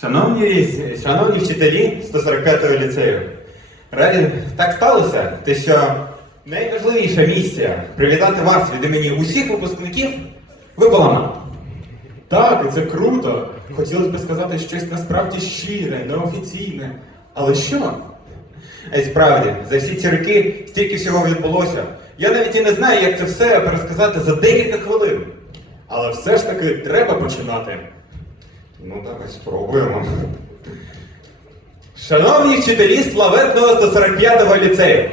Шановні, шановні вчителі 145-го ліцею, раді так сталося, те, що найважливіша місія привітати вас від імені усіх випускників випала. Так, і це круто. Хотілося б сказати щось насправді щире, неофіційне. Але що? А й справді, за всі ці роки стільки всього відбулося. Я навіть і не знаю, як це все пересказати за декілька хвилин. Але все ж таки треба починати. Ну, давай спробуємо. Шановні вчителі славетного 145-го ліцею!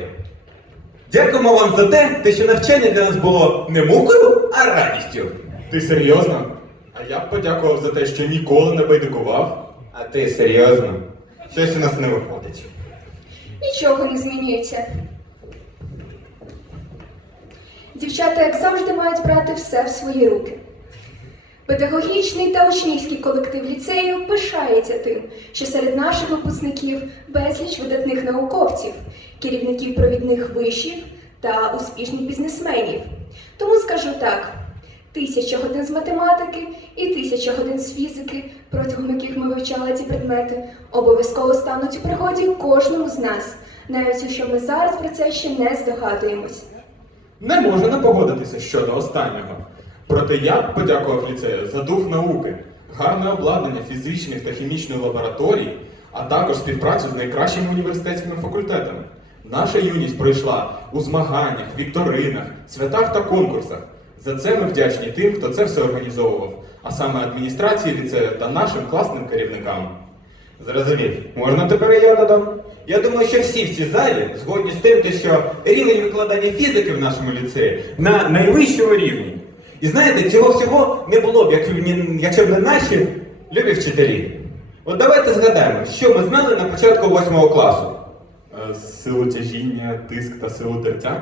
Дякуємо вам за те, те, що навчання для нас було не мукою, а радістю. Ти серйозно? А я б подякував за те, що ніколи не байдикував. А ти серйозно? Щось у нас не виходить. Нічого не змінюється. Дівчата, як завжди, мають брати все в свої руки. Педагогічний та учнівський колектив ліцею пишається тим, що серед наших випускників безліч видатних науковців, керівників провідних вишів та успішних бізнесменів. Тому скажу так: тисяча годин з математики і тисяча годин з фізики, протягом яких ми вивчали ці предмети, обов'язково стануть у пригоді кожному з нас, навіть якщо ми зараз про це ще не здогадуємось. Не можу не погодитися щодо останнього. Проте я подякував ліцею за дух науки, гарне обладнання фізичних та хімічних лабораторій, а також співпрацю з найкращими університетськими факультетами. Наша юність пройшла у змаганнях, вікторинах, святах та конкурсах. За це ми вдячні тим, хто це все організовував, а саме адміністрації ліцею та нашим класним керівникам. Зрозумів. Можна тепер я додам? Я думаю, що всі в цій залі згодні з тим, що рівень викладання фізики в нашому ліцеї на найвищому рівні. І знаєте, цього всього не було б, якщо б не наші любі вчителі. От давайте згадаємо, що ми знали на початку восьмого класу. Е, Силу тяжіння, тиск та силу тертя.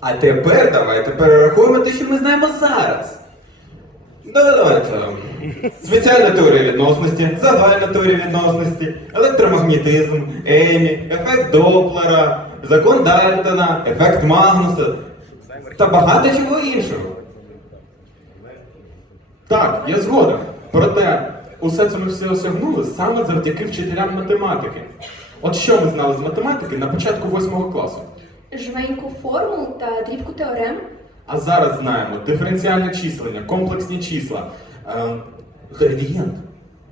А тепер давайте перерахуємо те, що ми знаємо зараз. Давай, давайте. Спеціальна теорія відносності, загальна теорія відносності, електромагнітизм, Емі, ефект Доплера, закон Дальтона, ефект Магнуса та багато чого іншого. Так, я згоден. Проте усе це ми все осягнули саме завдяки вчителям математики. От що ми знали з математики на початку восьмого класу? Жменьку формул та дрібку теорем. А зараз знаємо диференціальне числення, комплексні числа, е, Градієнт.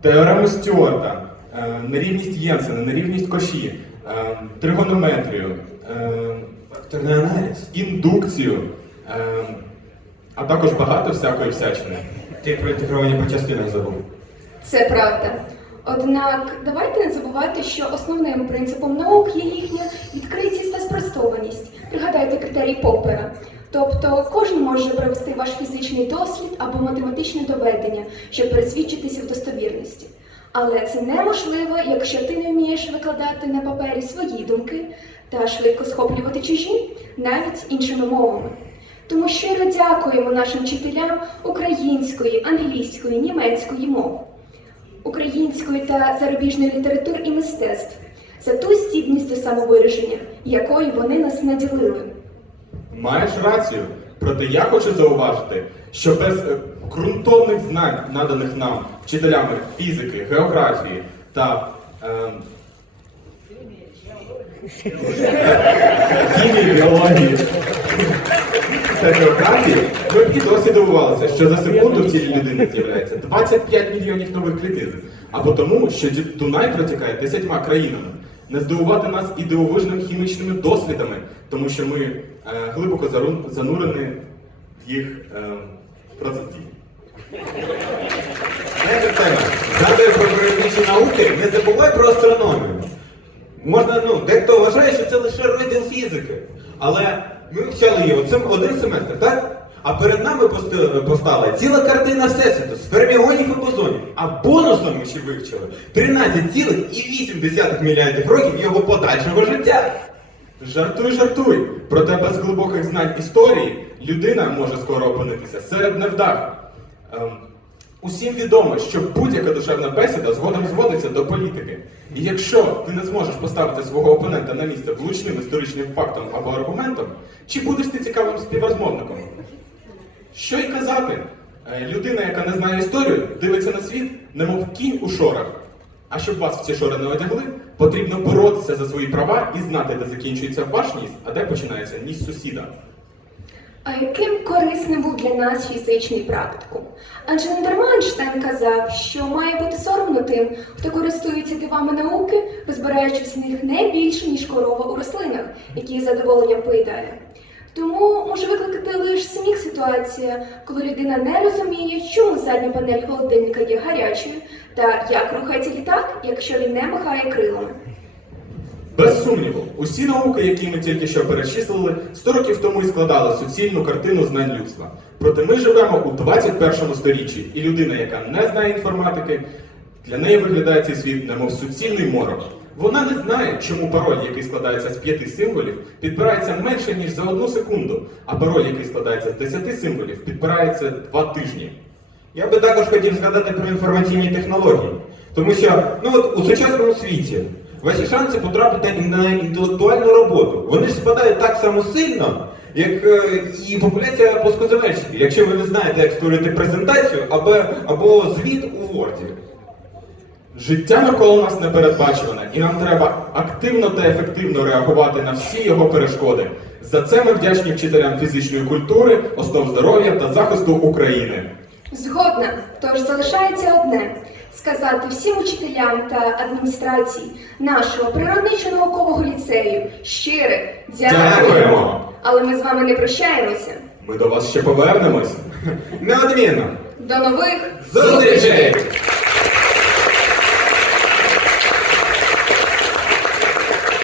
теорему Стюарта, е, нерівність Єнсена, нерівність Коші, е, тригонометрію, е, Факторний аналіз. індукцію, е, а також багато всякої всячини. Ти про інтегровані по частинах забув. Це правда. Однак давайте не забувати, що основним принципом наук є їхня відкритість та спростованість. Пригадайте критерій Поппера. Тобто кожен може провести ваш фізичний дослід або математичне доведення, щоб пересвідчитися в достовірності. Але це неможливо, якщо ти не вмієш викладати на папері свої думки та швидко схоплювати чужі, навіть іншими мовами. Тому щиро дякуємо нашим вчителям української, англійської, німецької мов української та зарубіжної літератур і мистецтв за ту здібність до самовираження, якою вони нас наділили. Маєш рацію. Проте я хочу зауважити, що без е, ґрунтовних знань, наданих нам вчителями фізики, географії та е, хімії, біології та ми і досі дивувалися, що за секунду в тілі людини з'являється 25 мільйонів нових клітин, або тому, що Дунай протікає десятьма країнами. Не здивувати нас і дивовижними хімічними дослідами, тому що ми е, глибоко занурені в їх е, процесі. Згадує про природничі науки, не забувай про астрономію. Можна, ну, дехто вважає, що це лише розділ фізики. Але ми вивчали його це один семестр, так? А перед нами постала ціла картина Всесвіту з ферміонів і бозонів. А бонусом ми ще вивчили 13,8 мільярдів років його подальшого життя. Жартуй, жартуй. Проте без глибоких знань історії людина може скоро опинитися серед невдах. Усім відомо, що будь-яка душевна бесіда згодом зводиться до політики. І якщо ти не зможеш поставити свого опонента на місце влучним історичним фактом або аргументом, чи будеш ти цікавим співрозмовником? Що й казати? Е, Людина, яка не знає історію, дивиться на світ, немов кінь у шорах. А щоб вас в ці шори не одягли, потрібно боротися за свої права і знати, де закінчується ваш ніс, а де починається ніс сусіда. А яким корисним був для нас фізичний практикум? Адже не Ейнштейн казав, що має бути соромно тим, хто користується дивами науки, розбираючись в них не більше, ніж корова у рослинах, які задоволенням поїдає. Тому може викликати лише сміх ситуація, коли людина не розуміє, чому задня панель холодильника є гарячою, та як рухається літак, якщо він не махає крилами. Без сумніву, усі науки, які ми тільки що перечислили, 100 років тому і складали суцільну картину знань людства. Проте ми живемо у 21 сторіччі, і людина, яка не знає інформатики, для неї виглядає цей світ немов суцільний морок. Вона не знає, чому пароль, який складається з п'яти символів, підбирається менше, ніж за одну секунду, а пароль, який складається з 10 символів, підбирається два тижні. Я би також хотів згадати про інформаційні технології. Тому що ну от у сучасному світі ваші шанси потрапити на інтелектуальну роботу. Вони спадають так само сильно, як е, і популяція плоскоземельщиків, якщо ви не знаєте, як створити презентацію або, або звіт у Word. Життя навколо нас непередбачуване, і нам треба активно та ефективно реагувати на всі його перешкоди. За це ми вдячні вчителям фізичної культури, основ здоров'я та захисту України. Згодна, тож залишається одне сказати всім учителям та адміністрації нашого природничо-наукового ліцею щире дякуємо. Але ми з вами не прощаємося. Ми до вас ще повернемось. Неодмінно. До нових Зустрічей!